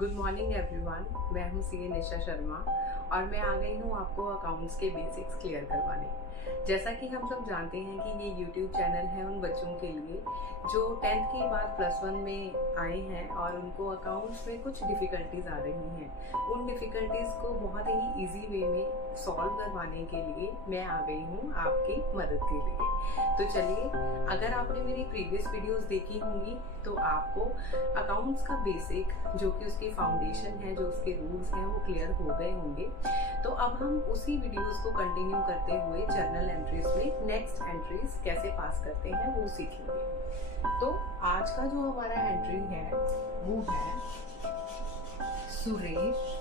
Good morning everyone. मैं हूँ CA Nisha Sharma और मैं आ गई हूँ आपको अकाउंट्स के बेसिक्स क्लियर करवाने। जैसा कि हम सब जानते हैं कि ये यूट्यूब चैनल है उन बच्चों के लिए जो 10th के बाद +1 में आए हैं और उनको अकाउंट्स में कुछ डिफ़िकल्टीज आ रही हैं। उन डिफ़िकल्टीज को बहुत ही इजी वे में सॉल्व करवाने के लिए मैं आ गई हूँ आपकी मदद के लिए। तो चलिए, अगर आपने मेरी प्रीवियस वीडियोस देखी होंगी तो आपको अकाउंट्स का बेसिक जो कि उसकी फाउंडेशन है, जो उसके रूल्स हैं, वो क्लियर हो गए होंगे। तो अब हम उसी वीडियोस को कंटिन्यू करते हुए जर्नल एंट्रीज में नेक्स्ट एंट्रीज कैसे पास करते हैं वो सीखेंगे। तो आज का जो हमारा एंट्री है वो है सुरेश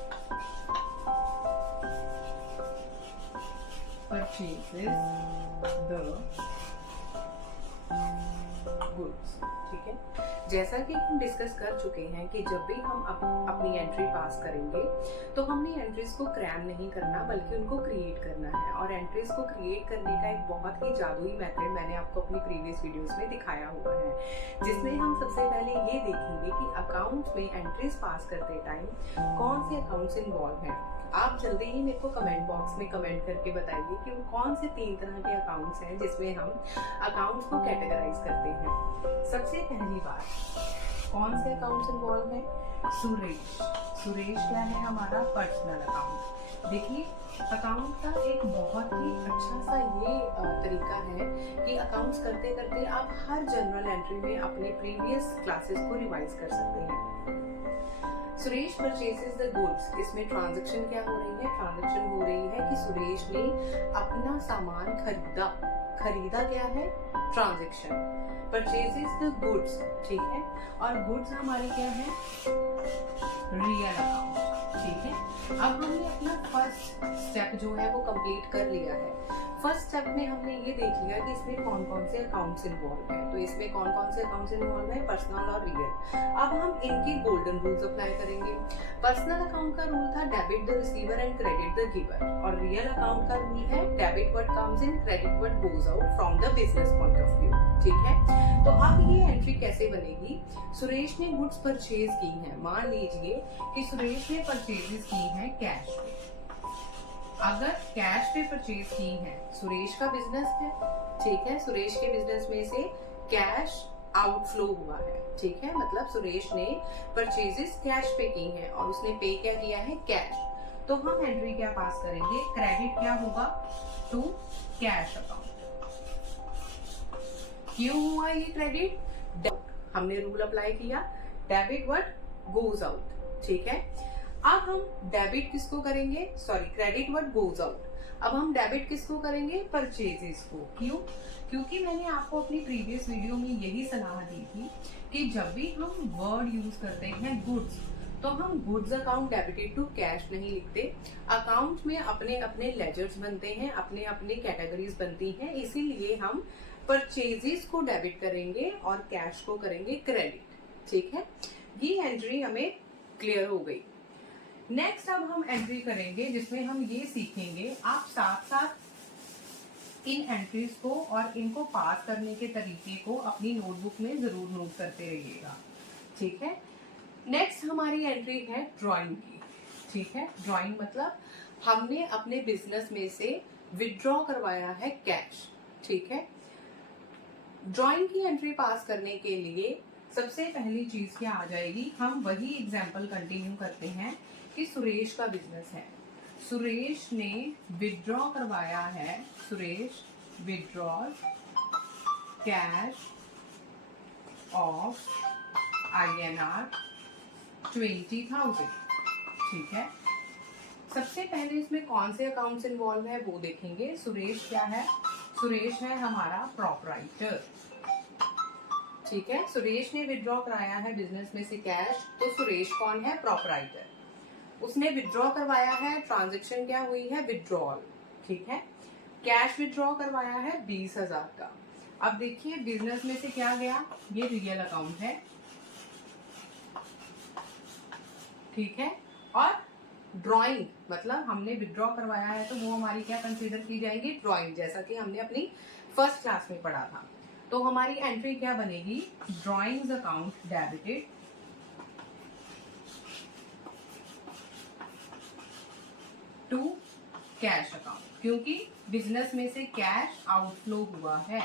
परचेजेस द गुड्स। ठीक है, जैसा कि हम डिस्कस कर चुके हैं कि जब भी हम अपनी एंट्री पास करेंगे तो हमने एंट्रीज को क्रैम नहीं करना बल्कि उनको क्रिएट करना है। और एंट्रीज को क्रिएट करने का एक बहुत ही जादुई मेथड मैंने आपको अपनी प्रीवियस वीडियोस में दिखाया हुआ है, जिसमें हम सबसे पहले ये देखेंगे कि अकाउंट में एंट्रीज पास करते टाइम कौन से अकाउंट्स इन्वॉल्व हैं। आप जल्दी ही मेरे को कमेंट बॉक्स में कमेंट करके बताइए कि वो कौन से 3 तरह के अकाउंट्स हैं जिसमें हम अकाउंट्स को कैटेगराइज करते हैं। सबसे पहली बात, कौन से अकाउंट्स इन्वॉल्व हैं? सुरेश क्या है? हमारा पर्सनल अकाउंट। देखिए, अकाउंट का एक बहुत ही अच्छा सा ये तरीका है कि अकाउंट्स करते करते आप हर जनरल एंट्री में अपने प्रीवियस क्लासेस को रिवाइज कर सकते हैं। सुरेश परचेजेस द गुड्स, इसमें ट्रांजैक्शन क्या हो रही है? ट्रांजैक्शन हो रही है कि सुरेश ने अपना सामान खरीदा क्या है? ट्रांजैक्शन। परचेजेस द गुड्स, ठीक है, और गुड्स हमारे क्या है? Real account. ठीक है, अब हमने अपना फर्स्ट स्टेप जो है वो कंप्लीट कर लिया है। फर्स्ट स्टेप में हमने ये देख लिया कि इसमें कौन कौन से अकाउंट्स इन्वॉल्व हैं। तो इसमें कौन कौन से अकाउंट्स इन्वॉल्व हैं? पर्सनल और रियल। अब हम इनके गोल्डन रूल्स अप्लाई करेंगे। पर्सनल अकाउंट का रूल था debit the receiver and credit the giver, और रियल अकाउंट का रूल है debit what comes in, credit what goes out from the business point of view. ठीक है, तो अब ये एंट्री कैसे बनेगी? सुरेश ने गुड्स परचेज की हैं। मान लीजिए कि सुरेश ने परचेजेस की हैं कैश पे। अगर कैश पे परचेज की है, सुरेश का बिजनेस है, ठीक है, सुरेश के बिजनेस में से कैश आउटफ्लो हुआ है। ठीक है, मतलब सुरेश ने परचेजेस कैश पे की हैं और उसने पे क्या किया है? कैश। तो हम एंट्री क्या पास करेंगे? क्रेडिट क्या होगा? To cash account. क्यों हुआ ये क्रेडिट? हमने रूल अप्लाई किया, डेबिट व्हाट गोज आउट। ठीक है, अब हम डेबिट किसको करेंगे? Credit what goes out. अब हम डेबिट किसको करेंगे? परचेजेस को। क्यों? क्योंकि मैंने आपको अपनी प्रीवियस वीडियो में यही सलाह दी थी कि जब भी हम वर्ड यूज करते हैं गुड्स, तो हम goods account debited to cash नहीं लिखते। अकाउंट में अपने अपने लेजर्स बनते हैं, अपने अपने कैटेगरीज बनती हैं, इसीलिए हम परचेजेस को डेबिट करेंगे और कैश को करेंगे क्रेडिट। ठीक है, ये एंट्री हमें क्लियर हो गई। नेक्स्ट अब हम एंट्री करेंगे जिसमें हम ये सीखेंगे, आप साथ साथ इन एंट्रीज को और इनको पास करने के तरीके को अपनी नोटबुक में जरूर नोट करते रहिएगा। ठीक है, नेक्स्ट हमारी एंट्री है ड्राइंग की। ठीक है, ड्राइंग मतलब हमने अपने बिजनेस में से विड्रॉ करवाया है कैश। ठीक है, ड्राइंग की एंट्री पास करने के लिए सबसे पहली चीज क्या आ जाएगी? हम वही एग्जाम्पल कंटिन्यू करते हैं कि सुरेश का बिजनेस है, सुरेश ने विड्रॉ करवाया है, Suresh withdrawal cash of INR 20,000। ठीक है, सबसे पहले इसमें कौन से अकाउंट्स इन्वॉल्व है वो देखेंगे। सुरेश क्या है? सुरेश है हमारा प्रोपराइटर। ठीक है, सुरेश ने विड्रॉ कराया है बिजनेस में से कैश, तो सुरेश कौन है? प्रोपराइटर। उसने विड्रॉ करवाया है, ट्रांजैक्शन क्या हुई है? विड्रॉल। ठीक है, कैश विड्रॉ करवाया है 20,000 का। अब देखिए बिजनेस में से क्या गया? ये रियल अकाउंट है। ठीक है, और ड्राइंग मतलब हमने विड्रॉ करवाया है तो वो हमारी क्या कंसीडर की जाएगी? ड्राइंग, जैसा कि हमने अपनी फर्स्ट क्लास में पढ़ा था। तो हमारी एंट्री क्या बनेगी? Drawings account debited cash account, क्योंकि बिजनेस में से कैश आउटफ्लो हुआ है।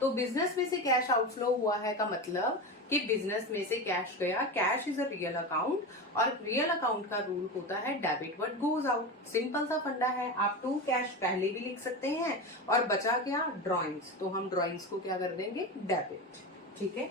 तो बिजनेस में से कैश आउटफ्लो हुआ है का मतलब कि बिजनेस में से कैश गया। Cash is a real account और रियल अकाउंट का रूल होता है debit what goes out. Simple सा फंडा है। आप टू कैश पहले भी लिख सकते हैं और बचा क्या, ड्रॉइंग्स, तो हम ड्रॉइंग्स को क्या कर देंगे, डेबिट। ठीक है,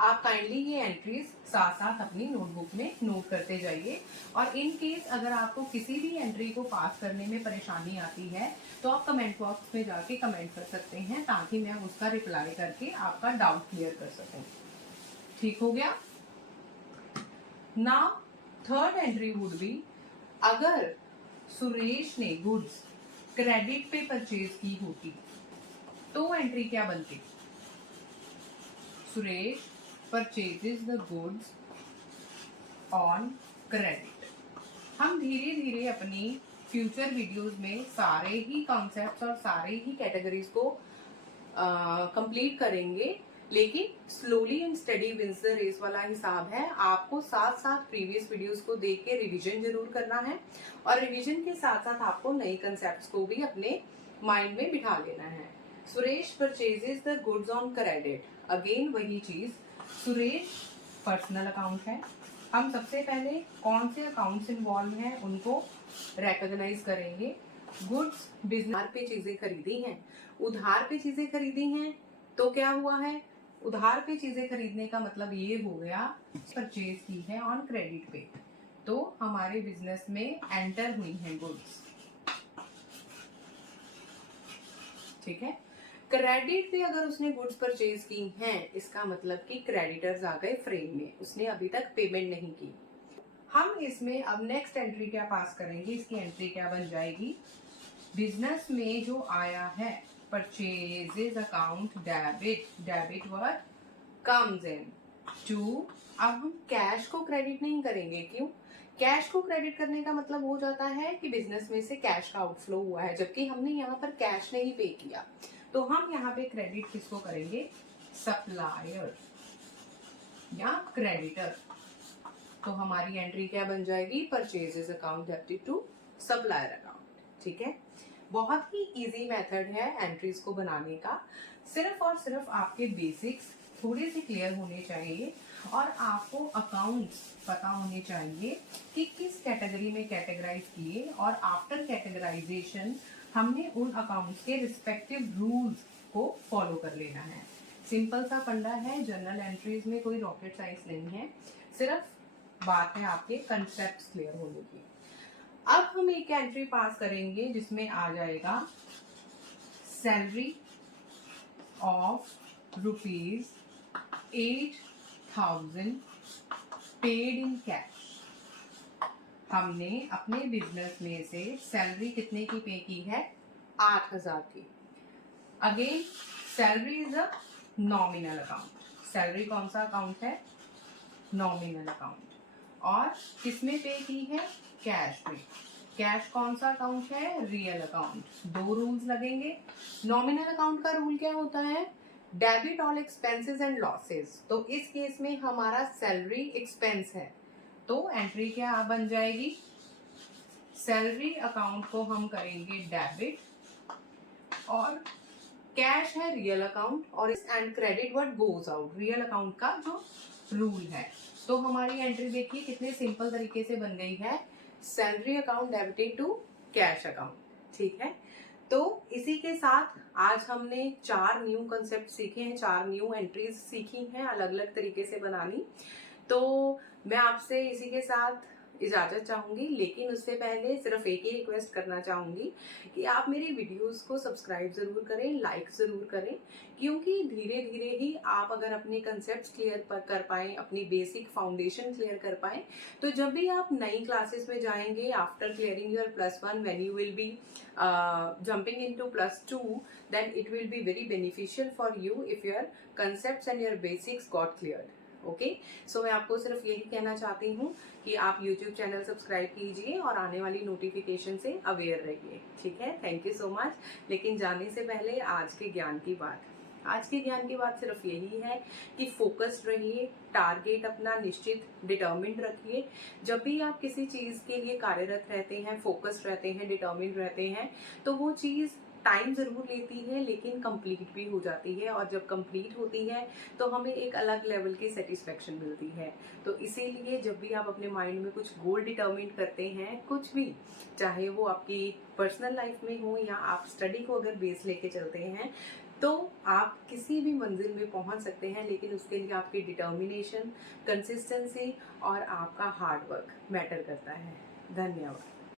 आप काइंडली ये एंट्रीज साथ साथ अपनी नोटबुक में नोट करते जाइए। और इन केस अगर आपको किसी भी एंट्री को पास करने में परेशानी आती है तो आप कमेंट बॉक्स में जाके कमेंट कर सकते हैं, ताकि मैं उसका रिप्लाई करके आपका डाउट क्लियर कर सकूं। ठीक हो गया। Now third entry would be, अगर सुरेश ने गुड्स क्रेडिट पे परचेज की होती तो एंट्री क्या बनती, Suresh purchases the goods on credit. हम धीरे धीरे अपनी फ्यूचर वीडियोस में सारे ही कॉन्सेप्ट्स और सारे ही कैटेगरीज को कंप्लीट करेंगे, लेकिन slowly and steady wins the race वाला हिसाब है। आपको साथ साथ प्रीवियस वीडियोस को देख के रिवीजन जरूर करना है और रिवीजन के साथ साथ आपको नए कंसेप्ट्स को भी अपने माइंड में बिठा लेना है। Suresh purchases the goods on credit, again वही चीज, सुरेश पर्सनल अकाउंट है। हम सबसे पहले कौन से अकाउंट्स इन्वॉल्व हैं उनको रिकॉग्नाइज करेंगे। गुड्स बिजनेस पे चीजें खरीदी हैं, उधार पे चीजें खरीदी हैं, तो क्या हुआ है, उधार पे चीजें खरीदने का मतलब ये हो गया परचेज की है ऑन क्रेडिट पे, तो हमारे बिजनेस में एंटर हुई हैं गुड्स। ठीक है, क्रेडिट पे अगर उसने गुड्स परचेज की हैं, इसका मतलब कि क्रेडिटर्स आ गए फ्रेम में, उसने अभी तक पेमेंट नहीं की। हम इसमें अब नेक्स्ट एंट्री क्या पास करेंगे, इसकी एंट्री क्या बन जाएगी, बिजनेस में जो आया है purchases account debit, debit what comes in to. अब हम कैश को क्रेडिट नहीं करेंगे, क्यों, कैश को क्रेडिट करने का मतलब हो जाता है कि बिजनेस में से कैश का आउटफ्लो हुआ है, जबकि हमने यहाँ पर कैश नहीं पे किया। तो हम यहाँ पे क्रेडिट किसको करेंगे, सप्लायर या क्रेडिटर। तो हमारी एंट्री क्या बन जाएगी, purchases account debited to supplier account. ठीक है, बहुत ही इजी मेथड है एंट्रीज को बनाने का। सिर्फ और सिर्फ आपके बेसिक्स थोड़े से क्लियर होने चाहिए और आपको अकाउंट्स पता होने चाहिए कि किस कैटेगरी में कैटेगराइज किए, और आफ्टर कैटेगराइजेशन हमने उन अकाउंट्स के रिस्पेक्टिव रूल्स को फॉलो कर लेना है। सिंपल सा फंडा है, जर्नल एंट्रीज में कोई रॉकेट साइंस नहीं है, सिर्फ बात है आपके कंसेप्ट क्लियर होने की। अब हम एक एंट्री पास करेंगे जिसमें आ जाएगा salary of ₹8,000 paid in cash. हमने अपने बिजनेस में से सैलरी कितने की पे की है, 8,000 की। Again salary is a nominal account. Salary कौन सा अकाउंट है, नॉमिनल अकाउंट, और किसमें पे की है, कैश में। कैश कौन सा अकाउंट है, रियल अकाउंट। दो रूल्स लगेंगे। नॉमिनल अकाउंट का रूल क्या होता है, debit all expenses and losses. तो इस केस में हमारा सैलरी एक्सपेंस है, तो एंट्री क्या बन जाएगी, सैलरी अकाउंट को हम करेंगे डेबिट, और कैश है रियल अकाउंट, और इस and credit what goes out, real account का जो रूल है। तो हमारी एंट्री देखिए कितने सिंपल तरीके से बन गई है, salary account debited to cash account. ठीक है, तो इसी के साथ आज हमने 4 न्यू कंसेप्ट सीखे हैं, 4 न्यू एंट्रीज सीखी हैं अलग अलग तरीके से बनानी। तो मैं आपसे इसी के साथ इजाजत चाहूंगी, लेकिन उससे पहले सिर्फ एक ही रिक्वेस्ट करना चाहूंगी कि आप मेरी वीडियोस को सब्सक्राइब जरूर करें, लाइक जरूर करें, क्योंकि धीरे धीरे ही आप अगर अपने कंसेप्ट क्लियर कर पाएं, अपनी बेसिक फाउंडेशन क्लियर कर पाएं, तो जब भी आप नई क्लासेस में जाएंगे after clearing your +1, when you will be jumping into +2, then it will be very beneficial for you if your concepts and your basics got cleared. Okay, so मैं आपको सिर्फ यही कहना चाहती हूँ कि आप YouTube चैनल सब्सक्राइब कीजिए और आने वाली नोटिफिकेशन से अवेयर रहिए। ठीक है, थैंक यू सो मच। लेकिन जाने से पहले आज के ज्ञान की बात, आज के ज्ञान की बात सिर्फ यही है कि फोकस्ड रहिए, टारगेट अपना निश्चित डिटर्मिन्ड रखिए। जब भी आप किसी चीज़ के लिए कार्यरत रहते हैं, फोकस्ड रहते हैं, डिटर्मिन्ड रहते हैं, तो वो चीज़ टाइम ज़रूर लेती है लेकिन कंप्लीट भी हो जाती है, और जब कंप्लीट होती है तो हमें एक अलग लेवल की सेटिस्फेक्शन मिलती है। तो इसीलिए जब भी आप अपने माइंड में कुछ गोल डिटर्मिन करते हैं, कुछ भी, चाहे वो आपकी पर्सनल लाइफ में हो या आप स्टडी को अगर बेस लेके चलते हैं, तो आप किसी भी मंजिल में पहुंच सकते हैं, लेकिन उसके लिए आपकी डिटर्मिनेशन, कंसिस्टेंसी और आपका हार्ड वर्क मैटर करता है। धन्यवाद।